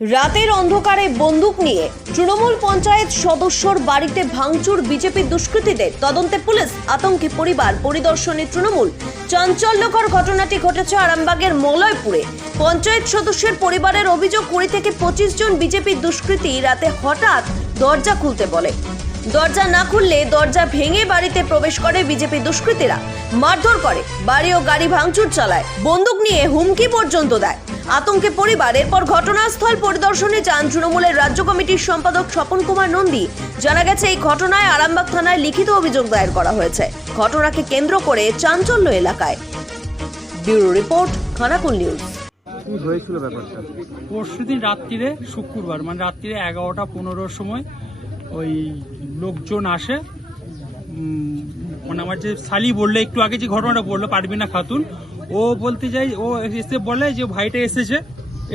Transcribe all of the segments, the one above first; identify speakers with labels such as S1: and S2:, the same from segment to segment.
S1: রাতের অন্ধকারে বন্দুক নিয়ে তৃণমূল পঞ্চায়েত সদস্যর বাড়িতে ভাঙচুর বিজেপি দুষ্কৃতীদের। তদন্তে পুলিশ, আতঙ্কে পরিবার, পরিদর্শনে তৃণমূল। চাঞ্চল্যকর ঘটনাটি ঘটেছে আরামবাগের মলয়পুরে। পঞ্চায়েত সদস্যের পরিবারের অভিযোগ, কুড়ি থেকে পঁচিশ জন বিজেপি দুষ্কৃতী রাতে হঠাৎ দরজা খুলতে বলে। দরজা না খুললে দরজা ভেঙে বাড়িতে প্রবেশ করে বিজেপি দুষ্কৃতীরা। মারধর করে বাড়ি ও গাড়ি ভাঙচুর চালায় বন্দুক নিয়ে হুমকি পর্যন্ত দেয়। আতঙ্কে পরিবার এরপর ঘটনাস্থল পরিদর্শনে যান তৃণমূলের রাজ্য কমিটির সম্পাদক স্বপন কুমার নন্দী। জানা গেছে এই ঘটনায় আরামবাগ থানায় লিখিত অভিযোগ দায়ের করা হয়েছে। ঘটনাকে কেন্দ্র করে চাঞ্চল্য এলাকায়। Bureau report Khanakul news.
S2: কি হয়েছিল ব্যাপারটা?
S3: পরশুদিন রাত্রিরে শুক্রবার মানে রাত্রিরে এগারোটা পনেরোর সময় ওই লোকজন আসে। মানে আমার যে শালি বলল, একটু আগে যে ঘটনাটা বলল পারবিনা খাতুন, ও বলতে যাই, ও এসে বলে যে ভাইটা এসেছে।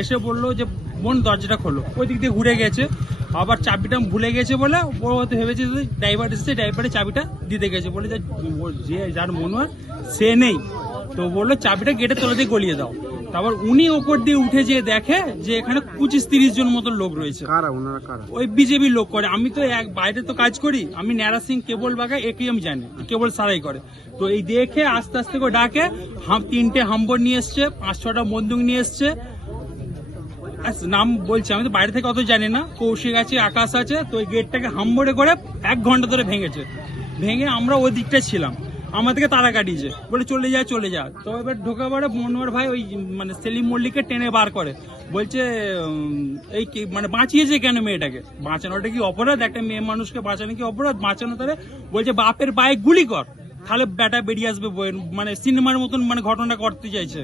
S3: এসে বলল যে, বোন, দরজাটা খোলো। ওই দিক দিয়ে ঘুরে গেছে। আবার চাবিটা ভুলে গেছে বলে, ও হয়তো ভেবেছে যে ড্রাইভার এসেছে ড্রাইভারের চাবিটা দিতে গেছে। বলে যে যার মনে হয়, সে নেই। তো বলল, চাবিটা গেটে তলা দিয়ে গলিয়ে দাও। তারপর উনি ওপর দিয়ে উঠে যেয়ে দেখে যে এখানে পঁচিশ তিরিশ জন মতো লোক রয়েছে।
S2: কারা ওনারা কারা?
S3: ওই বিজেপি লোক করে। আমি তো এক বাইরে তো কাজ করি আমি ন্যারা সিং কেবল বাগা আমি জানি কেবল সারাই করে। তো এই দেখে আস্তে আস্তে করে ডাকে হাম তিনটে হাম্বর নিয়ে এসছে পাঁচ ছটা বন্দুক নিয়ে এসছে। নাম বলছি আমি তো বাইরে থেকে অত জানি না কৌশিক আছে আকাশ আছে তো ওই গেটটাকে হাম্বরে করে এক ঘণ্টা ধরে ভেঙেছে। ভেঙে আমরা ওই দিকটা ছিলাম। আমাদেরকে তারা কাটিয়েছে। বলে চলে যায় চলে যা। তো এবার ঢোকা পরে মনোয়ার ভাই ওই মানে সেলিম মল্লিককে টেনে বার করে। বলছে এই কি মানে বাঁচিয়েছে কেন মেয়েটাকে? বাঁচানোটা কি অপরাধ? একটা মেয়ে মানুষকে বাঁচানো কি অপরাধ? বাঁচানো তাহলে বলছে বাপের পায়ে গুলি কর। তাহলে ব্যাটা বেরিয়ে আসবে বইয়ের মানে সিনেমার মতন মানে ঘটনা করতে চাইছে।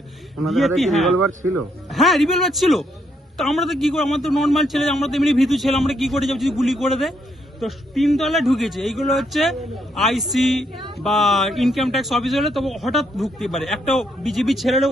S3: ইয়েতি, হ্যাঁ।
S2: রিভলভার ছিল?
S3: হ্যাঁ রিভলভার ছিল। তো আমরা তো কি করে আমরা তো নর্মাল ছেলে আমরা তো এমনি ভীতু ছেলে আমরা কি করে যাব? যদি গুলি করে দেয়? তো তিনতলা ঢুকেছে। এইগুলো হচ্ছে আইসি বা ইনকাম ট্যাক্স অফিস হলে তবে হঠাৎ ঢুকতে পারে। একটা বিজেপি ছেলেরও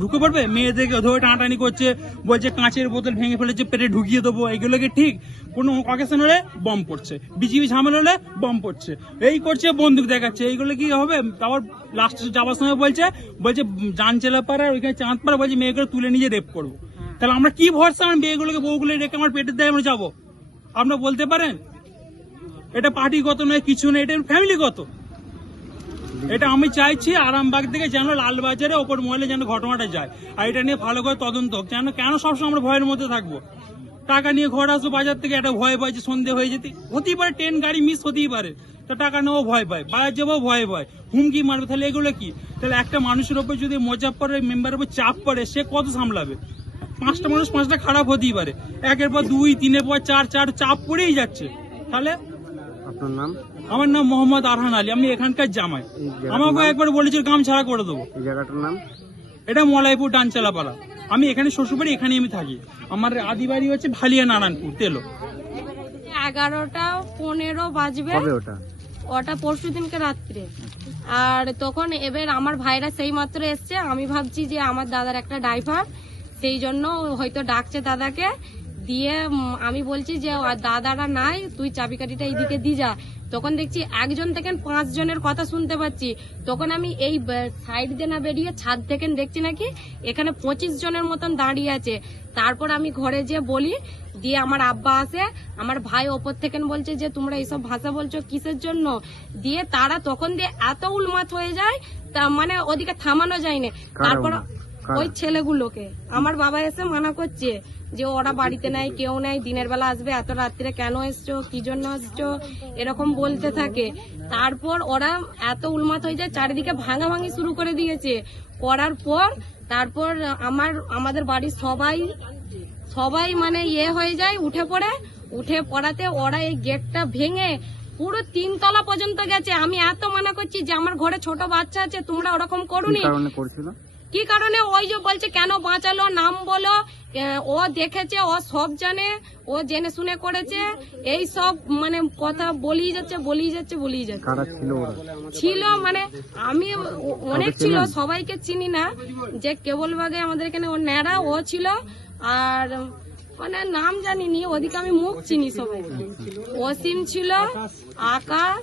S3: ঢুকে পড়বে, মেয়েদেরকে ধরে টানাটানি করছে, বলছে কাঁচের বোতল ভেঙে ফেলেছে, পেটে ঢুকিয়ে দেবো। এইগুলো কি ঠিক? কোনো অকেশন হলে বম পড়ছে। বিজেপি ঝামেলা হলে বম পড়ছে। এই করছে, বন্দুক দেখাচ্ছে। এইগুলো কি হবে? তারপর লাস্টে যাওয়ার সময় বলছে বলছে, জান চেলা পাড়া ওইখানে চাঁদ পাড়া বলছে, মেয়েগুলো তুলে নিয়ে রেপ করব। তাহলে আমরা কি ভরসা? আমার মেয়েগুলোকে বউগুলো রেখে আমার পেটের দেয় আমরা যাব। আপনারা বলতে পারেন? এটা পার্টিগত নয়, কিছু নয়, এটা ফ্যামিলিগত। এটা আমি চাইছি আরামবাগ থেকে যেন লালবাজারে ওপর মহলে যেন ঘটনাটা যায়। আর এটা নিয়ে ভালো করে তদন্ত হোক। যেন কেন সবসময় আমরা ভয়ের মধ্যে থাকব? টাকা নিয়ে ঘর আসব বাজার থেকে, একটা ভয় পাইছে সন্ধে হয়ে যেতে। হতেই পারে ট্রেন, গাড়ি মিস হতেই পারে। তো টাকা নেওয়া ভয় পায়, বাজার যাব ভয় পায়। হুমকি মারবে, তাহলে এগুলো কি? তাহলে একটা মানুষের ওপর যদি মোজাফরের মেম্বারের উপর চাপ পড়ে, সে কত সামলাবে? পাঁচটা মানুষ, পাঁচটা খারাপ হতেই পারে। একের পর দুই, তিনের পর চার চার, চাপ পড়েই যাচ্ছে। তাহলে
S2: আপনার নাম?
S3: আমার নাম মোহাম্মদ আরহান আলী। আমি এখানকার জামাই। আমাকে একবার বলেছিল কাম ছাড়া করে দেবো।
S2: এই জায়গাটার নাম?
S3: এটা মলাইপুর ডানচালাপাড়া। আমি এখানে শ্বশুরবাড়ি এখানে আমি থাকি। আমার আদি বাড়ি হচ্ছে ভালিয়া নারায়ণপুর তেলো।
S4: এগারোটা পনেরো বাজবে।
S2: কবে ওটা?
S4: ওটা পরশু দিনকে রাত্রে। আর তখন এবার আমার ভাইরা সেই মাত্র এসছে। আমি ভাবছি যে আমার দাদার একটা ড্রাইভার সেই জন্য হয়তো ডাকছে দাদাকে। দিয়ে আমি বলছি যে দাদারা নাই তুই চাবিকাঠিটা এইদিকে দি যা। তখন দেখছি একজন থেকে পাঁচ জনের কথা শুনতে পাচ্ছি। তখন আমি এই সাইড দিয়ে না বেরিয়ে ছাদ থেকে দেখছি নাকি এখানে পঁচিশ জনের মতন দাঁড়িয়ে আছে। তারপর আমি ঘরে যেয়ে বলি দিয়ে আমার আব্বা আসে আমার ভাই ওপর থেকে বলছে যে তোমরা এইসব ভাষা বলছো কিসের জন্য? দিয়ে তারা তখন দিয়ে এত উলমাত হয়ে যায় তা মানে ওদিকে থামানো যায় না তারপর ওই ছেলেগুলোকে। আমার বাবা এসে মানা করছে যে ওরা বাড়িতে নাই কেউ নাই দিনের বেলা আসবে এত রাত্রে কেন এসছো কি জন্য আসছো এরকম বলতে থাকে। তারপর ওরা এত উন্মাত হয়ে যায় চারিদিকে ভাঙাভাঙি শুরু করে দিয়েছে। করার পর তারপর আমার আমাদের বাড়ির সবাই সবাই মানে ইয়ে হয়ে যায় উঠে পড়ে। উঠে পড়াতে ওরা এই গেটটা ভেঙে পুরো তিনতলা পর্যন্ত গেছে। আমি এত মনে করছি যে আমার ঘরে ছোট বাচ্চা আছে তোমরা ওরকম করুনি। কি কারণে? ওই যে বলছে কেন বাঁচালো? নাম বলো। ও দেখেছে ও সব জানে ও জেনে শুনে করেছে এই সব মানে কথা বলেই যাচ্ছে বলেই যাচ্ছে বলেই যাচ্ছে।
S2: ছিল
S4: মানে আমি অনেক ছিল সবাইকে চিনি না যে কেবল বাগে আমাদের এখানে ও ন্যাড়া ও ছিল আর মানে নাম জানিনি ওদিকে আমি মুখ চিনি সবাই। অসীম ছিল আকাশ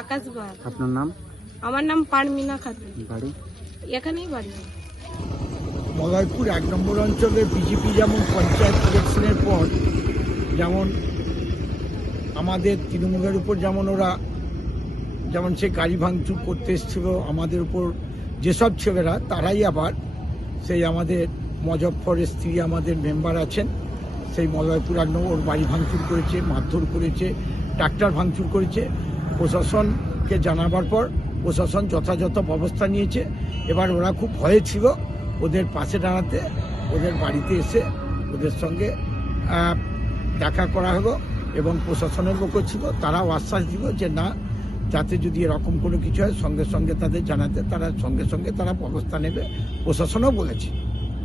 S4: আকাশ
S2: আপনার নাম?
S4: আমার নাম পারমিনা খাতুন। এখানেই বাড়ি।
S5: মলয়পুর এক নম্বর অঞ্চলে বিজেপি যেমন পঞ্চায়েত ইলেকশনের পর, যেমন আমাদের তৃণমূলের উপর যেমন ওরা, যেমন সে গাড়ি ভাঙচুর করতে এসেছিল আমাদের উপর, যেসব ছেলেরা, তারাই আবার সেই আমাদের মজফরের স্ত্রী আমাদের মেম্বার আছেন। সেই মলয়পুর এক ওর বাড়ি ভাঙচুর করেছে, মারধর করেছে, ট্রাক্টর ভাঙচুর করেছে। প্রশাসনকে জানাবার পর প্রশাসন যথাযথ ব্যবস্থা নিয়েছে। এবার ওরা খুব ভয়ে ছিল ওদের পাশে দাঁড়াতে, ওদের বাড়িতে এসে ওদের সঙ্গে দেখা করা হলো এবং প্রশাসনের লোকও ছিল, তারাও আশ্বাস দিল যে না, যাতে যদি এরকম কোনো কিছু হয়, সঙ্গে সঙ্গে তাদের জানাতে, তারা সঙ্গে সঙ্গে তারা ব্যবস্থা নেবে, প্রশাসনও বলেছে।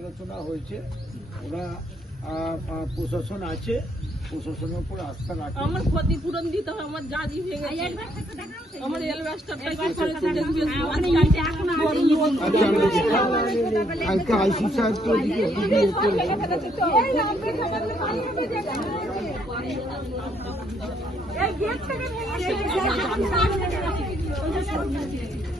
S5: আলোচনা হয়েছে ওরা প্রশাসন আছে প্রশাসনের উপর আস্থা রাখে
S6: আমার ক্ষতিপূরণ দিতে হবে আমার জাজি ভেঙে আমার
S5: কালকে আইসি সাহেব তো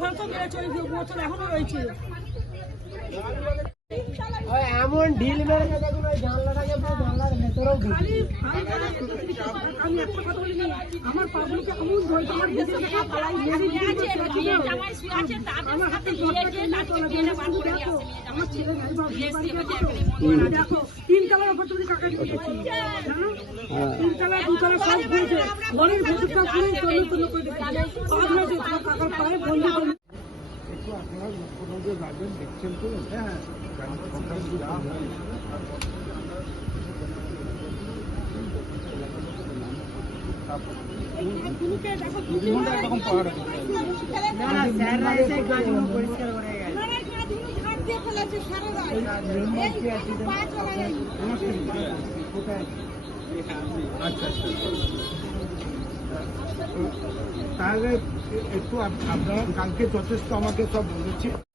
S6: আমার রয়েছে। এমন এখনও রয়েছে খালি আমি একটা কথা বলিনি। আমার পাবলিকে এমন ধরেছে আমার দিদির দেখা পালাই মেরি আমার হাতে আমার ছেলে নাই বাবা বিয়ে বাড়ি গেছে তো। দেখো তিন তলার ওপর তুমি টাকা দিয়েছি জানো? তিন তলা সব ঘুরেছে। ঘরের ভেতরটা ঘুরে তন্ন তন্ন করে দিয়েছে তোমার কাকার পায়ে বন্ধু বন্ধু
S5: একটু আপনারা লক্ষ্য দেখছেন তো? হ্যাঁ। তাহলে একটু আপ- আপনারা কালকে যথেষ্ট আমাকে সব বলেছে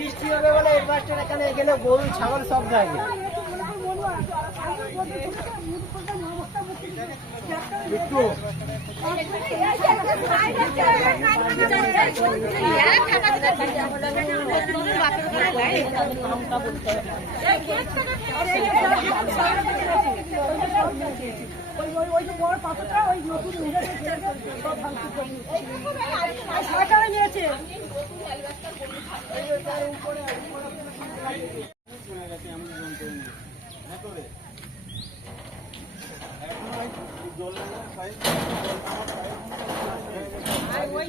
S7: বৃষ্টি হবে বলে এই এখানে গেলে গরু ছাগল সব যায়
S6: ওই ওই ওই যে বড় পাথরটা, ওই নতুন উঠেছে সব ভাঙচুর করে দিয়েছে। আর সরকারে নিয়েছে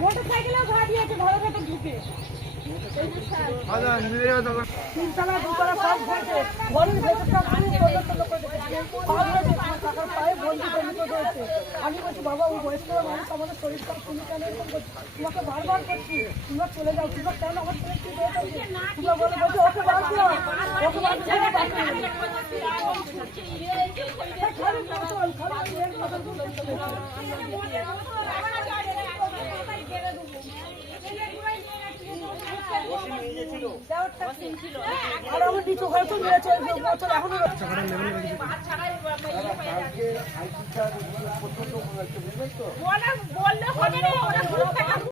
S6: মোটরসাইকেলেও ঘা দিয়েছে ঘরে ভেতর ঢুকে তিনতলা দুতলা সব ঘুরেছে ঘরের ভেতরটা পুরো তন্ন কাকার পায়ে বন্ধু বন্ধু ধরেছে আমি বলছি, বাবা, ও বয়স্ক মানুষ, আমাদের শরীর খারাপ তুমি কেন তোমাকে বারবার করছি, তোমরা চলে যাও। তোমরা কেন আমার ছেলে কি বলে বলছে। ওকে বার করে বার
S5: বললে হবে না ওরা